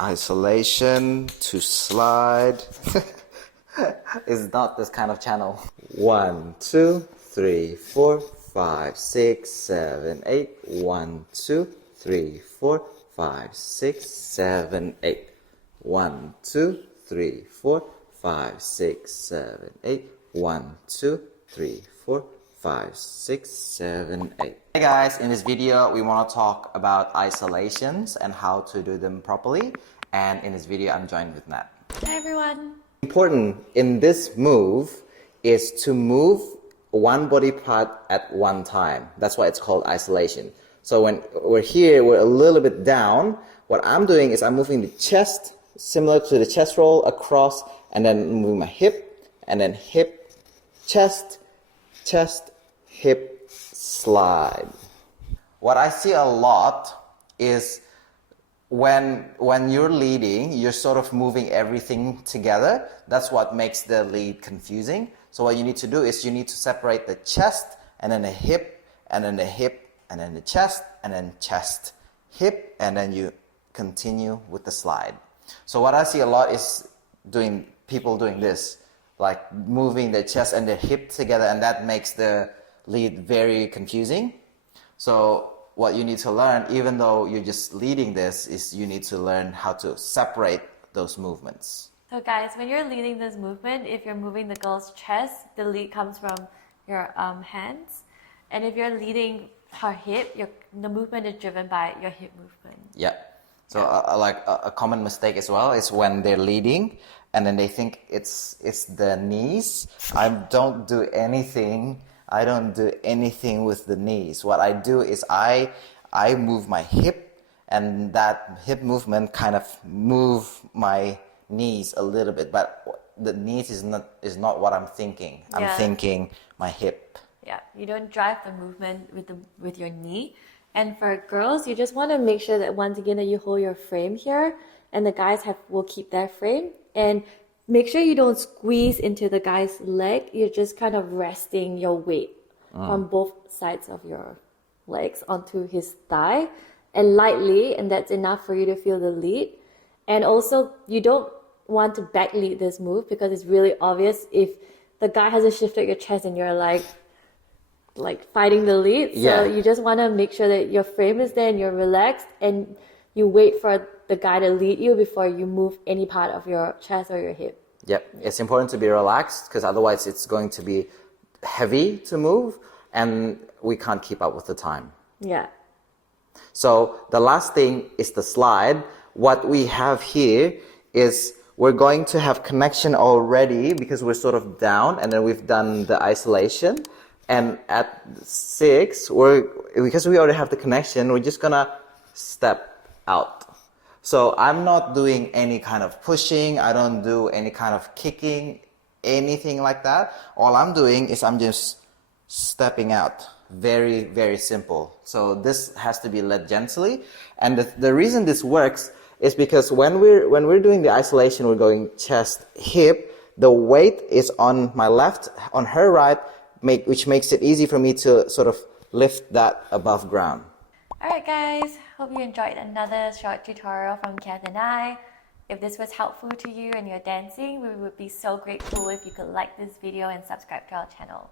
Isolation to slide. It's not this kind of channel. 1, 2, 3, 4, 5, 6, 7, 8. 1, 2, 3, 4, 5, 6, 7, 8. 1, 2, 3, 4, 5, 6, 7, 8. 1, 2, 3, 4, 5, 6, 7, 8. Hey guys, in this video we want to talk about isolations and how to do them properly. And in this video I'm joined with Nat. Hi everyone. Important in this move is to move one body part at one time. That's why it's called isolation. So when we're here, we're a little bit down. What I'm doing is I'm moving the chest, similar to the chest roll, across, and then moving my hip, and then hip, chest, chest, hip, slide. What I see a lot is when you're leading, you're sort of moving everything together. That's what makes the lead confusing. So what you need to do is you need to separate the chest, and then the hip, and then the hip, and then the chest, and then chest, hip, and then you continue with the slide. So what I see a lot is people doing this, like moving the chest and the hip together, and that makes the lead very confusing. So what you need to learn, even though you're just leading this, is you need to learn how to separate those movements. So guys, when you're leading this movement, if you're moving the girl's chest, the lead comes from your hands. And if you're leading her hip, the movement is driven by your hip movement. Yeah. So a common mistake as well is when they're leading and then they think it's the knees. I don't do anything with the knees. What I do is I move my hip, and that hip movement kind of move my knees a little bit, but the knees is not what I'm thinking. I'm thinking my hip. Yeah, you don't drive the movement with your knee. And for girls, you just want to make sure that once again that you hold your frame here, and the guys will keep their frame, and make sure you don't squeeze into the guy's leg. You're just kind of resting your weight from both sides of your legs onto his thigh, and lightly, and that's enough for you to feel the lead. And also, you don't want to back lead this move because it's really obvious if the guy hasn't shifted your chest and you're like fighting the lead. So you just want to make sure that your frame is there and you're relaxed, and you wait for the guy to lead you before you move any part of your chest or your hip. Yep, it's important to be relaxed because otherwise it's going to be heavy to move and we can't keep up with the time. Yeah. So the last thing is the slide. What we have here is we're going to have connection already because we're sort of down, and then we've done the isolation. And at 6, because we already have the connection, we're just gonna step out. So I'm not doing any kind of pushing, I don't do any kind of kicking, anything like that. All I'm doing is I'm just stepping out. Very, very simple. So this has to be led gently. And the reason this works is because when we're doing the isolation, we're going chest, hip, the weight is on my left, on her right, which makes it easy for me to sort of lift that above ground. Alright guys, hope you enjoyed another short tutorial from Kath and I. If this was helpful to you and you're dancing, we would be so grateful if you could like this video and subscribe to our channel.